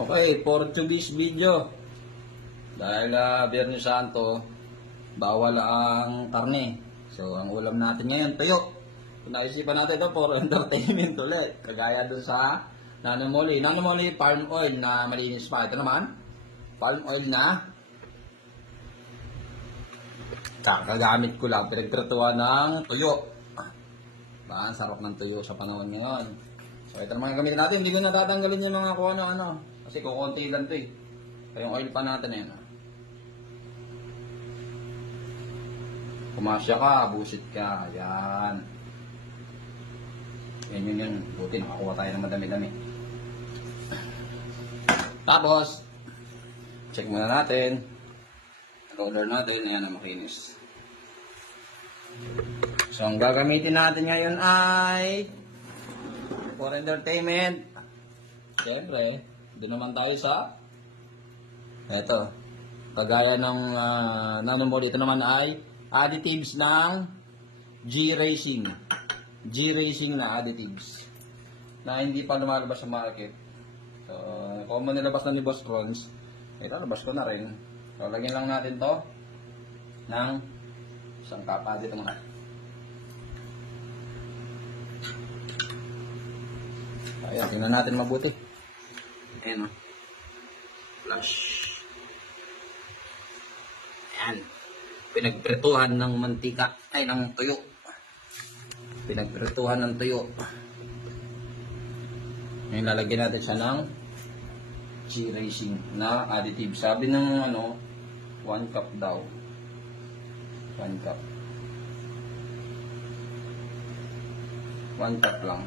Okay, for today's video, dahil Biyernes Santo, bawal ang karne. So, ang ulam natin ngayon, tuyo. Kung naisipan natin ito for entertainment ulit. Kagaya dun sa Nanomoli. Nanomoli palm oil na malinis pa. Ito naman, palm oil na kakagamit ko lang. Pinagtratuan ng tuyo. Ang sarap ng tuyo sa panahon ngayon. So, ito naman gamitin natin. Hindi ko natatanggalin yung mga kung ano-ano. Kasi kukunti lang ito eh. Kaya yung oil pa natin eh. Kumasya ka, busit ka. Yan. Yan. Buti, makakuha tayo ng madami-dami. Tapos, check muna natin. Roller natin. Ayan ang makinis. So, ang gagamitin natin ngayon ay for entertainment. Siyempre, doon naman tayo sa eto. Kagaya ng Nanomoli, ito naman ay additives ng G-Racing. G-Racing na additives na hindi pa lumalabas sa market. So, kung mo nilabas na ni Boss Crons, ito, labas ko na rin. So, lagyan lang natin to ng isang kapa dito muna. Ayan, tingnan natin mabuti. Ayan o. Flush. Ayan. Pinagpretuhan ng mantika. Ay, ng tuyo. Pinagpretuhan ng tuyo. Ngayon, lalagyan natin siya ng G-Racing na additive. Sabi ng 1 cup daw. 1 cup. 1 cup lang.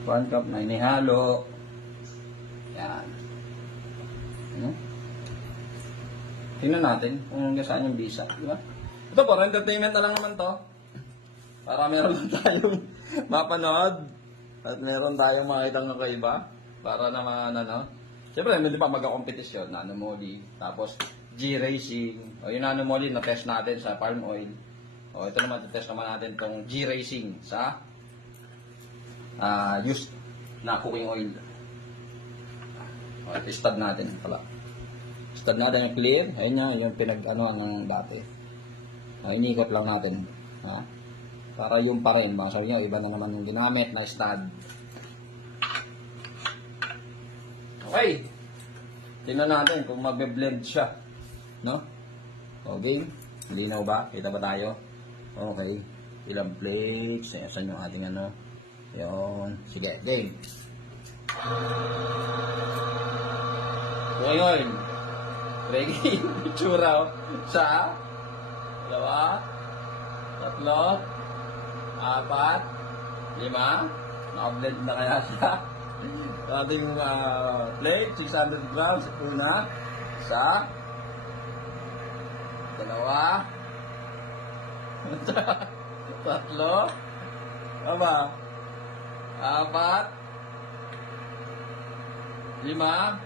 One cup na inihalo. Yan. Tingnan natin kung saan yung bisa. Diba? Ito po, entertainment na lang naman to. Para meron tayong mapanood. At meron tayong makitang kakaiba. Para naman siyempre, hindi pa magkakompetisyon. Nanomoli. Tapos, G-Racing. O yung Nanomoli na-test natin sa palm oil. O ito naman, test naman natin itong G-Racing sa used na cooking oil. Okay, stud natin pala. Stud natin yung clear. Ayun nga, yung ng dati. Inikot lang natin. Ha? Para yung pa rin. Sabi nyo, iba na naman yung ginamit na stud. Okay. Tingnan natin kung magbe-blend siya. No? Okay. Linaw ba? Kita ba tayo? Okay. Ilang plates. Saan yung ating Yun. Sige, dig. Ngayon, ready itsura sa 2, 3, 4, 5. Naka-blend na kaya siya. Sa ating plate, 600 grams. Una, isa, 2, 3, aba, 4, 5, 6, 7, 8,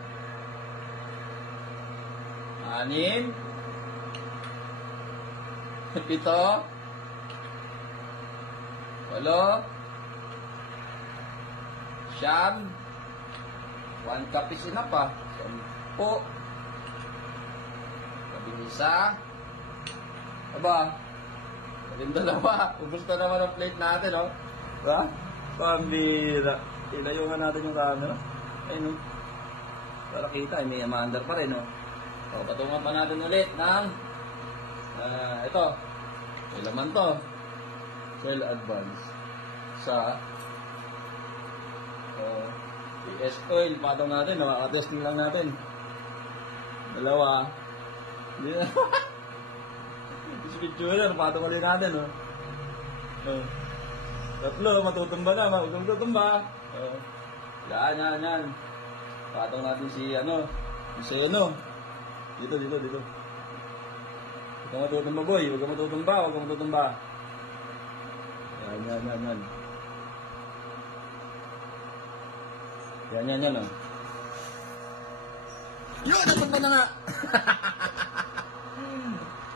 9, 10, 11, 1 cup is enough pa. 10, 11, aba, 12, ubos na naman ang plate natin, diba? Pambira. Ilayungan natin yung camera. Ayun, para kita, may amaandar pa rin, So, patungan pa natin ulit ng ito. May laman to. Shell Advance sa PS oil. Patong natin, nakaka-testing lang natin. 2. Speed tuner, patong ulit natin, 3, matutumba na, matutumba. Yan. Patong natin si Dito. Huwag ka matutumba, boy. Huwag ka matutumba. Yan. Yan. Yun, natumba na nga.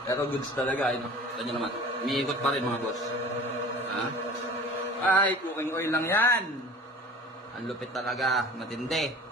Pero goods talaga, Ito nyo naman. Umiikot pa rin mga boss. Ha? Ay, cooking oil lang yan. Ang lupit talaga. Matindi.